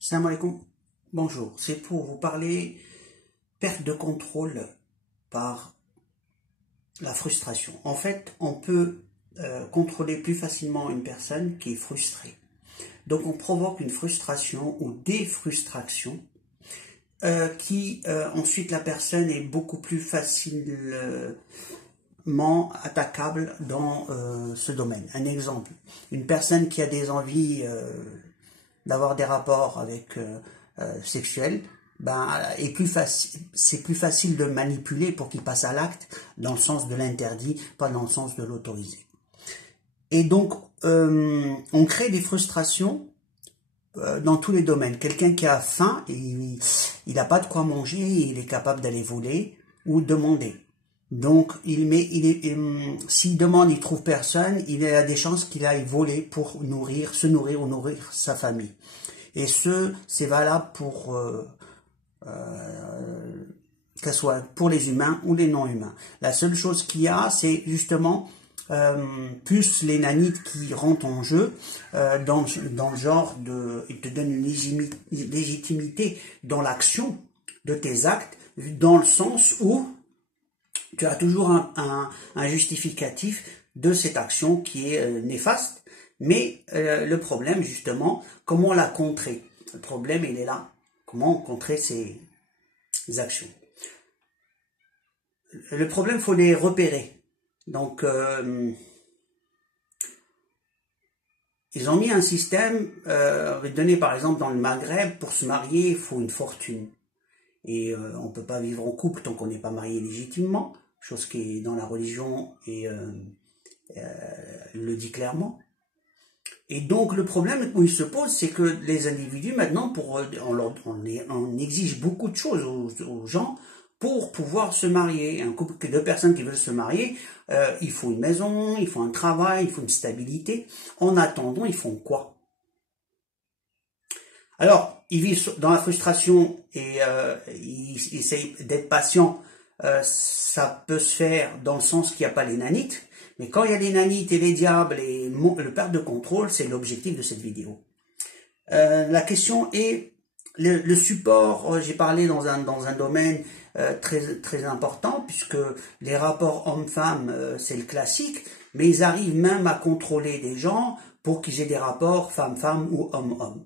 Salam alaikum. Bonjour, c'est pour vous parler perte de contrôle par la frustration. En fait, on peut contrôler plus facilement une personne qui est frustrée. Donc on provoque une frustration ou des frustrations qui ensuite la personne est beaucoup plus facilement attaquable dans ce domaine. Un exemple, une personne qui a des envies d'avoir des rapports avec sexuels, c'est plus facile de manipuler pour qu'il passe à l'acte dans le sens de l'interdit, pas dans le sens de l'autorisé. Et donc, on crée des frustrations dans tous les domaines. Quelqu'un qui a faim, il n'a pas de quoi manger, il est capable d'aller voler ou demander. Donc, s'il demande, il trouve personne, il a des chances qu'il aille voler pour se nourrir ou nourrir sa famille. Et c'est valable pour que ce soit pour les humains ou les non-humains. La seule chose qu'il y a, c'est justement plus les nanites qui rentrent en jeu dans le genre ils te donnent une légitimité dans l'action de tes actes, dans le sens où tu as toujours un justificatif de cette action qui est néfaste. Mais le problème, justement, comment la contrer? Le problème, il est là. Comment contrer ces actions? Le problème, il faut les repérer. Donc, ils ont mis un système donné, par exemple, dans le Maghreb, pour se marier, il faut une fortune. Et on ne peut pas vivre en couple tant qu'on n'est pas marié légitimement, chose qui est dans la religion et le dit clairement. Et donc le problème où il se pose, c'est que les individus maintenant, on exige beaucoup de choses aux gens pour pouvoir se marier. Un couple de personnes qui veulent se marier, il faut une maison, il faut un travail, il faut une stabilité. En attendant, ils font quoi? Alors, ils vivent dans la frustration et ils essayent d'être patients. Ça peut se faire dans le sens qu'il n'y a pas les nanites. Mais quand il y a les nanites et les diables et le perte de contrôle, c'est l'objectif de cette vidéo. La question est le support. J'ai parlé dans un domaine très important, puisque les rapports hommes-femmes, c'est le classique, mais ils arrivent même à contrôler des gens pour qu'ils aient des rapports femmes-femmes ou hommes-hommes.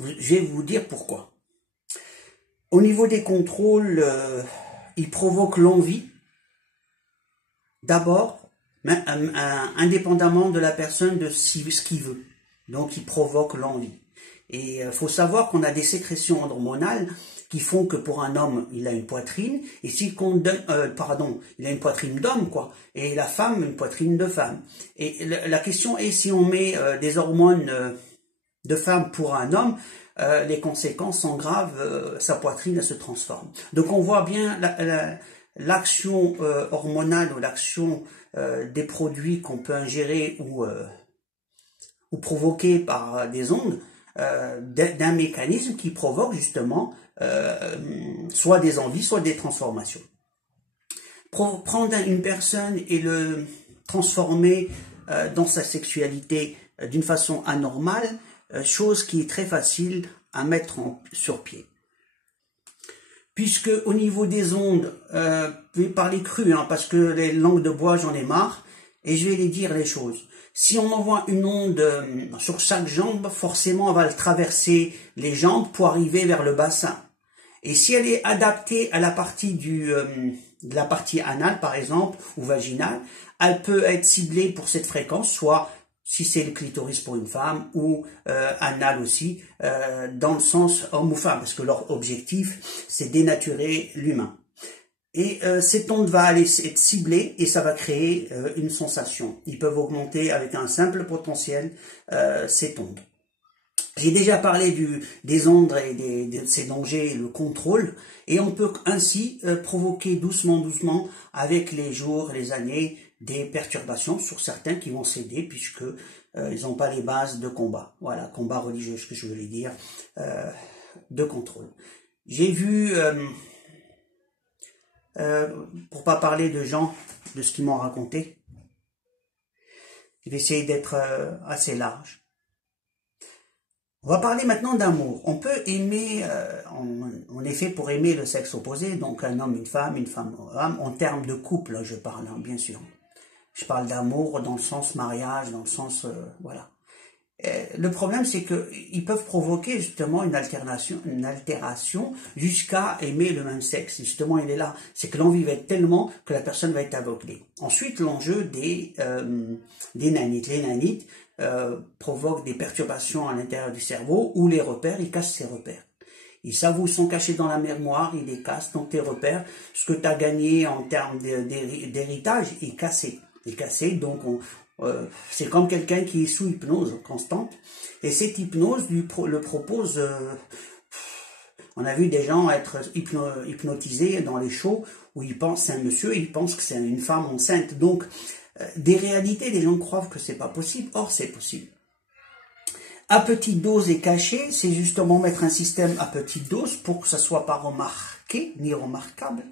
Je vais vous dire pourquoi. Au niveau des contrôles, ils provoquent l'envie, d'abord, indépendamment de la personne de ce qu'il veut. Donc, il provoque l'envie. Et il faut savoir qu'on a des sécrétions hormonales qui font que pour un homme, il a une poitrine, et il a une poitrine d'homme, quoi. Et la femme, une poitrine de femme. Et la question est, si on met des hormones de femme pour un homme, les conséquences sont graves, sa poitrine elle se transforme. Donc on voit bien l'action hormonale ou l'action des produits qu'on peut ingérer ou provoquer par des ondes, d'un mécanisme qui provoque justement soit des envies, soit des transformations. Prendre une personne et le transformer dans sa sexualité d'une façon anormale, chose qui est très facile à mettre sur pied. Puisque au niveau des ondes, je vais parler cru, parce que les langues de bois, j'en ai marre, et je vais les dire les choses. Si on envoie une onde sur chaque jambe, forcément, on va traverser les jambes pour arriver vers le bassin. Et si elle est adaptée à la partie de la partie anale, par exemple, ou vaginale, elle peut être ciblée pour cette fréquence, soit si c'est le clitoris pour une femme, ou anal aussi, dans le sens homme ou femme, parce que leur objectif, c'est dénaturer l'humain. Et cette onde va aller être ciblée et ça va créer une sensation. Ils peuvent augmenter avec un simple potentiel cette onde. J'ai déjà parlé des ondes et de ces dangers, le contrôle, et on peut ainsi provoquer doucement, avec les jours, les années, des perturbations sur certains qui vont céder puisque ils n'ont pas les bases de combat. Voilà, combat religieux, ce que je voulais dire, de contrôle. J'ai vu, pour pas parler de gens, de ce qu'ils m'ont raconté, je vais essayer d'être assez large. On va parler maintenant d'amour. On peut aimer, on est fait pour aimer le sexe opposé, donc un homme, une femme une femme, en termes de couple, je parle, hein, bien sûr. Je parle d'amour dans le sens mariage, dans le sens, voilà. Le problème, c'est qu'ils peuvent provoquer justement une altération jusqu'à aimer le même sexe. Justement, il est là. C'est que l'envie va être tellement que la personne va être aveuglée. Ensuite, l'enjeu des nanites. Les nanites provoquent des perturbations à l'intérieur du cerveau ou les repères, ils cassent ces repères. Ils savent où ils sont cachés dans la mémoire, ils les cassent. Donc tes repères, ce que tu as gagné en termes d'héritage, est cassé. Est cassé, donc c'est comme quelqu'un qui est sous hypnose constante. Et cette hypnose le propose... on a vu des gens être hypnotisés dans les shows où ils pensent c'est un monsieur, ils pensent que c'est une femme enceinte. Donc, des réalités, les gens croient que c'est pas possible. Or, c'est possible. À petite dose et cachée, c'est justement mettre un système à petite dose pour que ça soit pas remarqué ni remarquable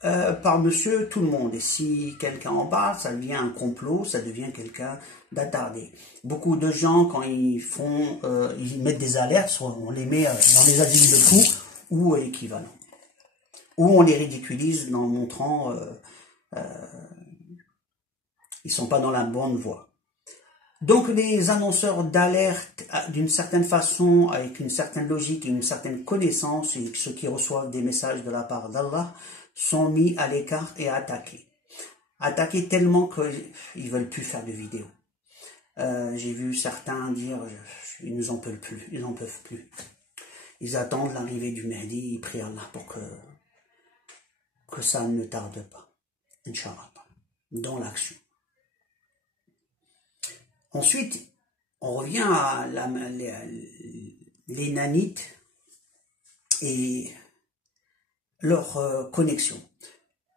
par monsieur tout le monde. Et si quelqu'un en parle, ça devient un complot, ça devient quelqu'un d'attardé. Beaucoup de gens, quand ils font, ils mettent des alertes, on les met dans les asiles de fous ou l'équivalent. Ou on les ridiculise en montrant ils sont pas dans la bonne voie. Donc les annonceurs d'alerte, d'une certaine façon, avec une certaine logique et une certaine connaissance, et ceux qui reçoivent des messages de la part d'Allah, sont mis à l'écart et attaqués. Attaqués tellement qu'ils veulent plus faire de vidéos. J'ai vu certains dire, ils nous en peuvent plus, ils n'en peuvent plus. Ils attendent l'arrivée du Mahdi, ils prient Allah pour que ça ne tarde pas. Inch'Allah. Dans l'action. Ensuite, on revient à les nanites et leur connexion.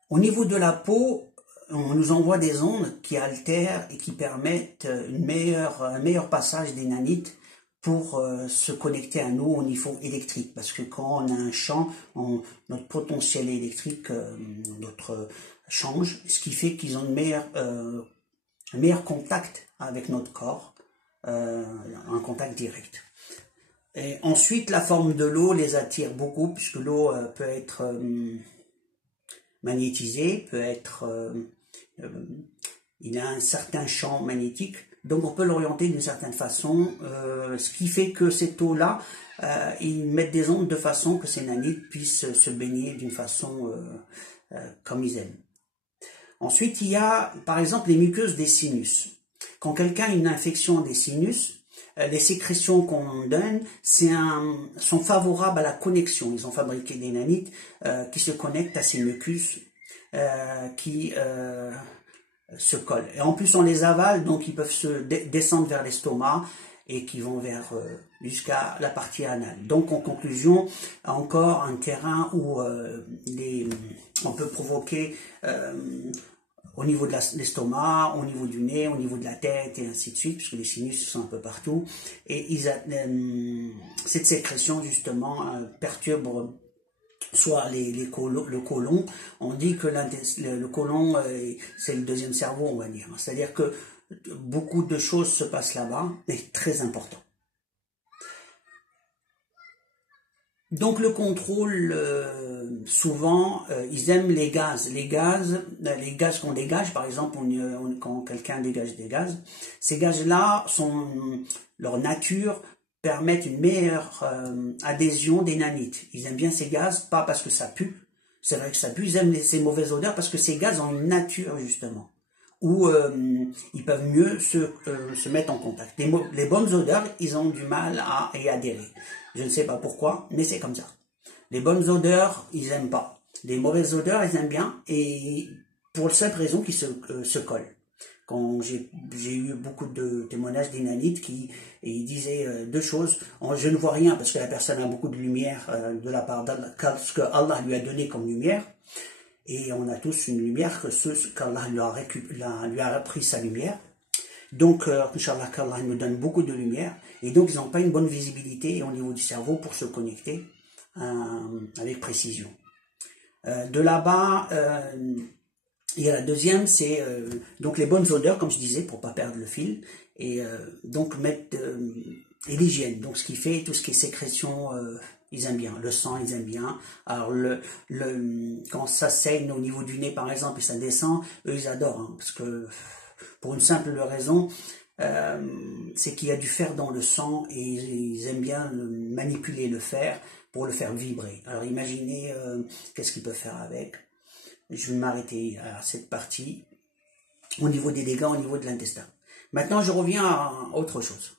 Au niveau de la peau, on nous envoie des ondes qui altèrent et qui permettent un meilleur passage des nanites pour se connecter à nous au niveau électrique. Parce que quand on a un champ, notre potentiel électrique change, ce qui fait qu'ils ont un meilleur contact avec notre corps, un contact direct. Et ensuite, la forme de l'eau les attire beaucoup, puisque l'eau peut être magnétisée, il a un certain champ magnétique, donc on peut l'orienter d'une certaine façon, ce qui fait que cette eau-là, ils mettent des ondes de façon que ces nanites puissent se baigner d'une façon comme ils aiment. Ensuite, il y a, par exemple, les muqueuses des sinus. Quand quelqu'un a une infection des sinus, les sécrétions qu'on donne sont favorables à la connexion. Ils ont fabriqué des nanites qui se connectent à ces muqueuses qui se collent. Et en plus, on les avale, donc ils peuvent se descendre vers l'estomac et qui vont jusqu'à la partie anale. Donc, en conclusion, encore un terrain où on peut provoquer au niveau de l'estomac, au niveau du nez, au niveau de la tête, et ainsi de suite, puisque les sinus sont un peu partout. Et cette sécrétion, justement, perturbe soit le côlon. On dit que le côlon, c'est le deuxième cerveau, on va dire. C'est-à-dire que beaucoup de choses se passent là-bas, et très important. Donc le contrôle, souvent, ils aiment les gaz. Les gaz qu'on dégage, par exemple, quand quelqu'un dégage des gaz, ces gaz-là, leur nature, permettent une meilleure adhésion des nanites. Ils aiment bien ces gaz, pas parce que ça pue, c'est vrai que ça pue, ils aiment ces mauvaises odeurs parce que ces gaz ont une nature, justement, où ils peuvent mieux se mettre en contact. Les bonnes odeurs, ils ont du mal à y adhérer. Je ne sais pas pourquoi, mais c'est comme ça. Les bonnes odeurs, ils n'aiment pas. Les mauvaises odeurs, ils aiment bien, et pour la seule raison qu'ils se collent. Quand j'ai eu beaucoup de témoignages des nanites ils disaient deux choses. Je ne vois rien parce que la personne a beaucoup de lumière de la part d'Allah, ce que Allah lui a donné comme lumière. Et on a tous une lumière, qu'Allah lui a repris sa lumière. Donc, Inch'Allah, qu'Allah nous donne beaucoup de lumière. Et donc, ils n'ont pas une bonne visibilité au niveau du cerveau pour se connecter avec précision. De là-bas, il y a la deuxième, c'est donc les bonnes odeurs, comme je disais, pour ne pas perdre le fil. Et donc, mettre et l'hygiène. Donc ce qui fait tout ce qui est sécrétion, ils aiment bien. Le sang, ils aiment bien. Alors quand ça saigne au niveau du nez par exemple et ça descend, eux ils adorent, hein, parce que pour une simple raison, c'est qu'il y a du fer dans le sang et ils aiment bien manipuler le fer pour le faire vibrer. Alors imaginez qu'est-ce qu'ils peuvent faire avec. Je vais m'arrêter à cette partie au niveau des dégâts, au niveau de l'intestin. Maintenant je reviens à autre chose.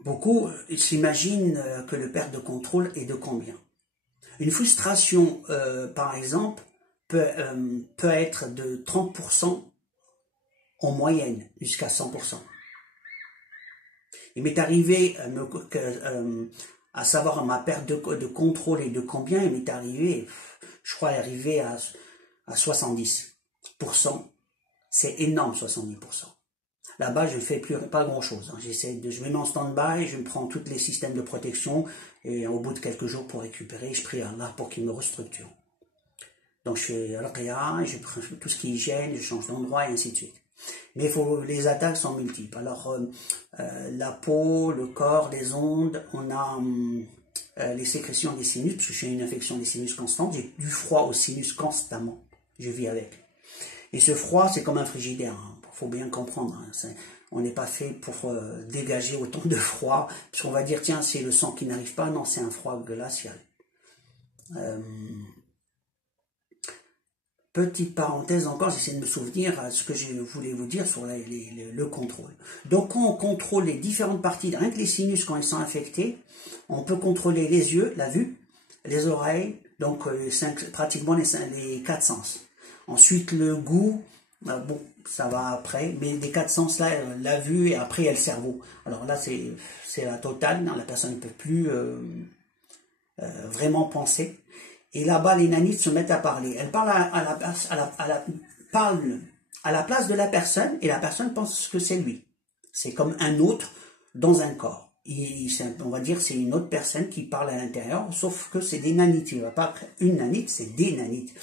Beaucoup s'imaginent que le perte de contrôle est de combien? Une frustration, par exemple, peut être de 30% en moyenne, jusqu'à 100%. Il m'est arrivé à savoir ma perte de contrôle et de combien, il m'est arrivé, je crois, arriver à 70%. C'est énorme, 70%. Là-bas, je ne fais pas grand-chose. Hein. Je me mets en stand-by, je me prends tous les systèmes de protection et au bout de quelques jours pour récupérer, je prie Allah pour qu'il me restructure. Donc je fais al-Qiyah, je prends tout ce qui est hygiène, je change d'endroit et ainsi de suite. Mais les attaques sont multiples. Alors la peau, le corps, les ondes, on a les sécrétions des sinus, parce que j'ai une infection des sinus constante, j'ai du froid aux sinus constamment, je vis avec. Et ce froid, c'est comme un frigidaire, hein. Faut bien comprendre, hein. On n'est pas fait pour dégager autant de froid, parce qu'on va dire, tiens, c'est le sang qui n'arrive pas, non, c'est un froid glacial. Petite parenthèse encore, j'essaie de me souvenir à ce que je voulais vous dire sur le contrôle. Donc quand on contrôle les différentes parties, rien que les sinus quand ils sont infectés, on peut contrôler les yeux, la vue, les oreilles, donc pratiquement les 4 sens. Ensuite le goût, bon, ça va après, mais les 4 sens là, la vue et après il y a le cerveau. Alors là c'est la totale, non, la personne ne peut plus vraiment penser. Et là-bas, les nanites se mettent à parler. Elles parlent parlent à la place de la personne, et la personne pense que c'est lui. C'est comme un autre dans un corps. On va dire c'est une autre personne qui parle à l'intérieur, sauf que c'est des nanites. Il n'y a pas une nanite, c'est des nanites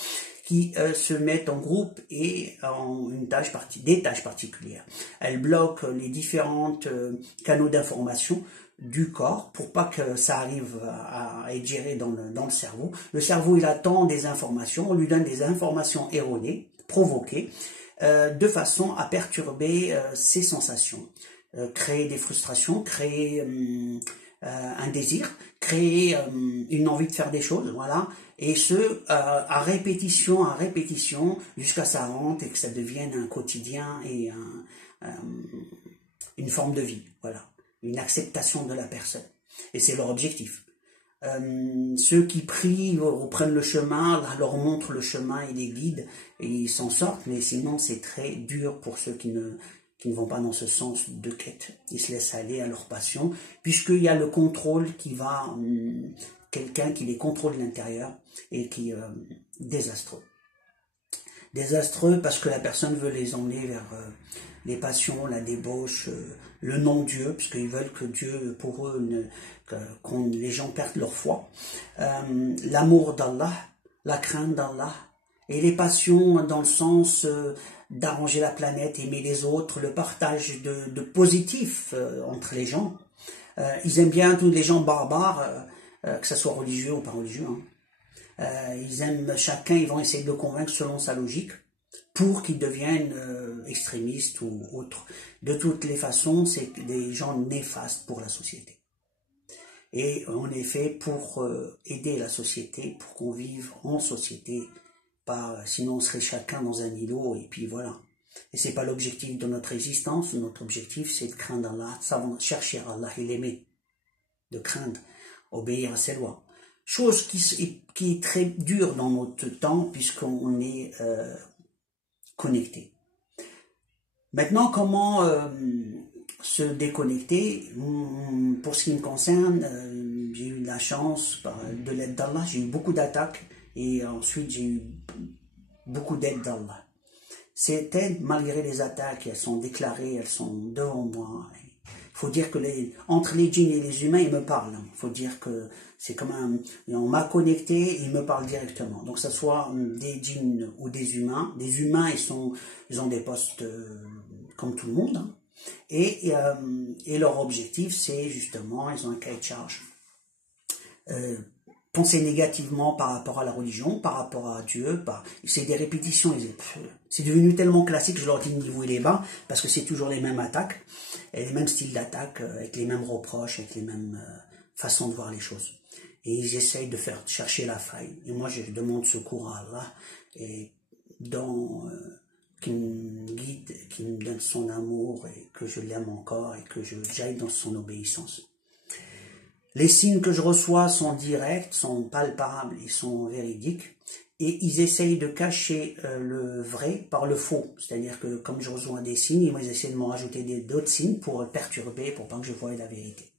qui se mettent en groupe et en des tâches particulières. Elles bloquent les différentes canaux d'information du corps pour pas que ça arrive à être géré dans le cerveau. Le cerveau, il attend des informations, on lui donne des informations erronées, provoquées, de façon à perturber ses sensations, créer des frustrations, créer un désir, créer une envie de faire des choses, voilà, et ce, à répétition, jusqu'à ça rentre et que ça devienne un quotidien et une forme de vie, voilà. Une acceptation de la personne. Et c'est leur objectif. Ceux qui prient reprennent le chemin, Allah leur montre le chemin et les guide, et ils s'en sortent, mais sinon c'est très dur pour ceux qui ne vont pas dans ce sens de quête. Ils se laissent aller à leur passion, puisqu'il y a le contrôle qui va, quelqu'un qui les contrôle de l'intérieur, et qui est désastreux. Désastreux parce que la personne veut les emmener vers les passions, la débauche, le non-Dieu, puisqu'ils veulent que Dieu, pour eux, les gens perdent leur foi, l'amour d'Allah, la crainte d'Allah, et les passions dans le sens d'arranger la planète, aimer les autres, le partage de positif entre les gens. Ils aiment bien tous les gens barbares, que ce soit religieux ou pas religieux, hein. Ils aiment chacun, ils vont essayer de le convaincre selon sa logique pour qu'ils deviennent extrémistes ou autres. De toutes les façons, c'est des gens néfastes pour la société. Et on est fait pour aider la société, pour qu'on vive en société, sinon on serait chacun dans un îlot et puis voilà. Et c'est pas l'objectif de notre existence. Notre objectif, c'est de craindre Allah, chercher Allah et l'aimer, de craindre, obéir à ses lois. Chose qui est très dure dans notre temps puisqu'on est connecté. Maintenant, comment se déconnecter? Pour ce qui me concerne, j'ai eu la chance, de l'aide d'Allah, j'ai eu beaucoup d'attaques et ensuite j'ai eu beaucoup d'aide d'Allah. Cette aide, malgré les attaques, elles sont déclarées, elles sont devant moi. Il faut dire que entre les djinns et les humains, ils me parlent. Il faut dire que c'est comme on m'a connecté, ils me parlent directement. Donc, que ce soit des djinns ou des humains, ils ont des postes comme tout le monde, hein. Et leur objectif, c'est justement, ils ont un cahier de charge. Penser négativement par rapport à la religion, par rapport à Dieu, c'est des répétitions, c'est devenu tellement classique, je leur dis de niveau il est bas, parce que c'est toujours les mêmes attaques, et les mêmes styles d'attaque, avec les mêmes reproches, avec les mêmes façons de voir les choses. Et ils essayent de faire chercher la faille. Et moi, je demande secours à Allah, et qui me guide, qui me donne son amour, et que je l'aime encore, et que j'aille dans son obéissance. Les signes que je reçois sont directs, sont palpables, ils sont véridiques, et ils essayent de cacher le vrai par le faux. C'est-à-dire que comme je reçois des signes, ils essaient de me rajouter d'autres signes pour perturber, pour pas que je voie la vérité.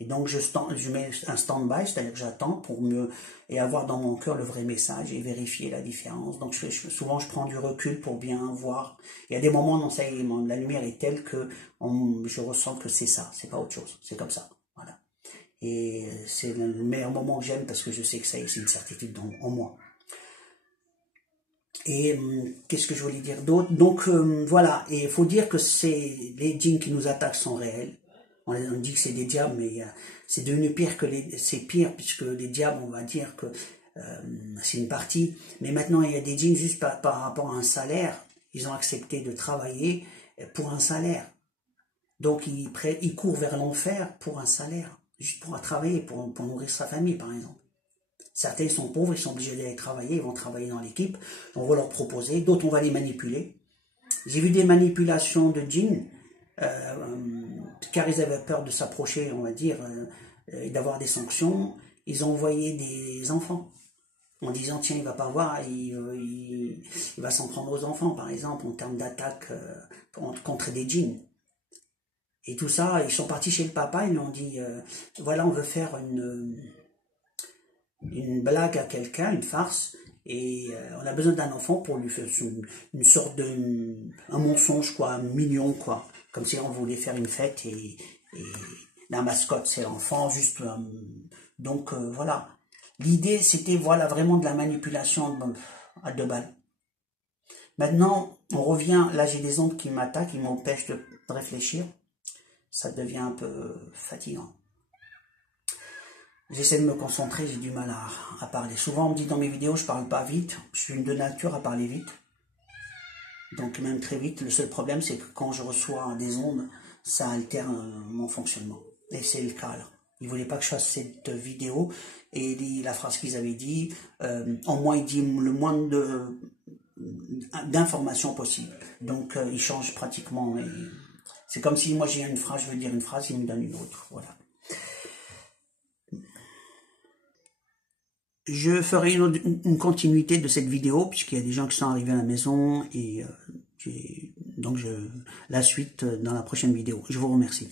Et donc je mets un stand-by, c'est-à-dire que j'attends pour mieux et avoir dans mon cœur le vrai message et vérifier la différence. Donc souvent je prends du recul pour bien voir. Il y a des moments où la lumière est telle que je ressens que c'est ça, c'est pas autre chose, c'est comme ça. Voilà. Et c'est le meilleur moment que j'aime parce que je sais que ça y est, c'est une certitude en moi. Et qu'est-ce que je voulais dire d'autre? Donc voilà, et il faut dire que les djinns qui nous attaquent sont réels. On dit que c'est des diables, mais c'est devenu pire c'est pire, puisque les diables, on va dire que c'est une partie. Mais maintenant, il y a des djinns juste par rapport à un salaire. Ils ont accepté de travailler pour un salaire. Donc, ils courent vers l'enfer pour un salaire, juste pour travailler, pour nourrir sa famille, par exemple. Certains sont pauvres, ils sont obligés d'aller travailler, ils vont travailler dans l'équipe. On va leur proposer, d'autres, on va les manipuler. J'ai vu des manipulations de djinns, car ils avaient peur de s'approcher, on va dire, et d'avoir des sanctions. Ils ont envoyé des enfants en disant tiens, il va pas voir, il va s'en prendre aux enfants, par exemple, en termes d'attaque contre des djinns. Et tout ça, ils sont partis chez le papa, ils lui ont dit voilà, on veut faire une blague à quelqu'un, une farce, et on a besoin d'un enfant pour lui faire une sorte un mensonge, quoi, mignon, quoi. Comme si on voulait faire une fête et la mascotte c'est l'enfant, juste donc voilà. L'idée c'était voilà vraiment de la manipulation à 2 balles. Maintenant on revient, là j'ai des ondes qui m'attaquent, qui m'empêchent de réfléchir, ça devient un peu fatigant. J'essaie de me concentrer, j'ai du mal à parler. Souvent on me dit dans mes vidéos je parle pas vite, je suis de nature à parler vite. Donc même très vite, le seul problème c'est que quand je reçois des ondes, ça altère mon fonctionnement. Et c'est le cas là. Ils ne voulaient pas que je fasse cette vidéo. Et la phrase qu'ils avaient dit, en moins ils disent le moins d'informations possible. Donc ils changent pratiquement. C'est comme si moi j'ai une phrase, je veux dire une phrase, ils me donnent une autre. Voilà. Je ferai une continuité de cette vidéo, puisqu'il y a des gens qui sont arrivés à la maison, et donc la suite dans la prochaine vidéo. Je vous remercie.